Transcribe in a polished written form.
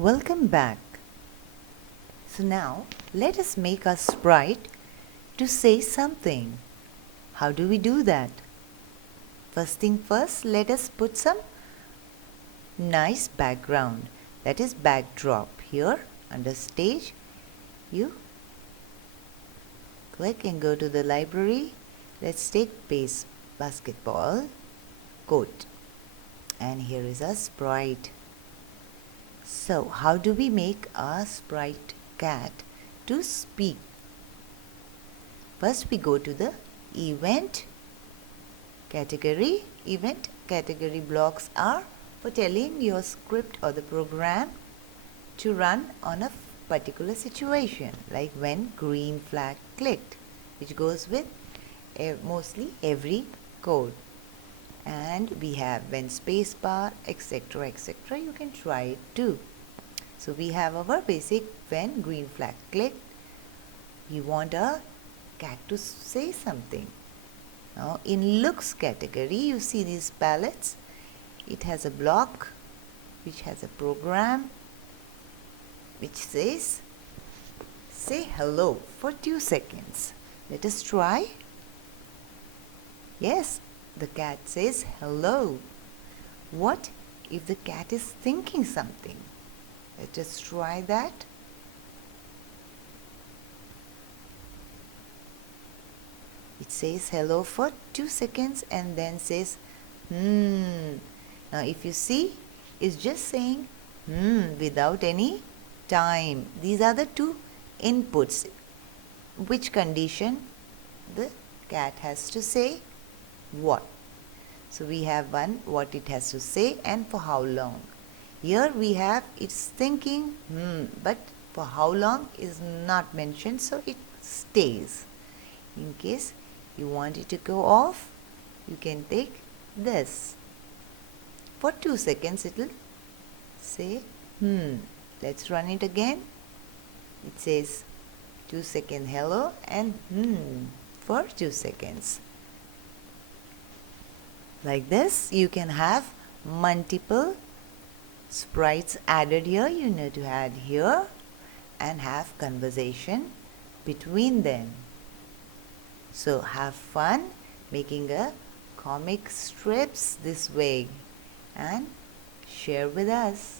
Welcome back. So now let us make a sprite to say something. How do we do that? First thing first, let us put some nice background, that is backdrop. Here under stage, you click and go to the library. Let's take base basketball court, and here is a sprite. So how do we make a sprite cat to speak? First we go to the event category. Event category blocks are for telling your script or the program to run on a particular situation, like when green flag clicked, which goes with mostly every code. And we have when space bar, etc., etc. You can try it too. So we have our basic when green flag clicked. You want a cat to say something. Now in looks category, you see these palettes. It has a block which has a program which says say hello for 2 seconds. Let us try. Yes, the cat says hello. What if the cat is thinking something? Let us try that. It says hello for 2 seconds and then says Now if you see, it's just saying without any time. These are the two inputs. Which condition the cat has to say what. So we have one, what it has to say and for how long. Here we have it's thinking but for how long is not mentioned, so it stays. In case you want it to go off, you can take this. For 2 seconds it will say Let's run it again. It says 2 second hello and for 2 seconds. Like this, you can have multiple sprites added here. You need to add here and have conversation between them. So have fun making a comic strips this way and share with us.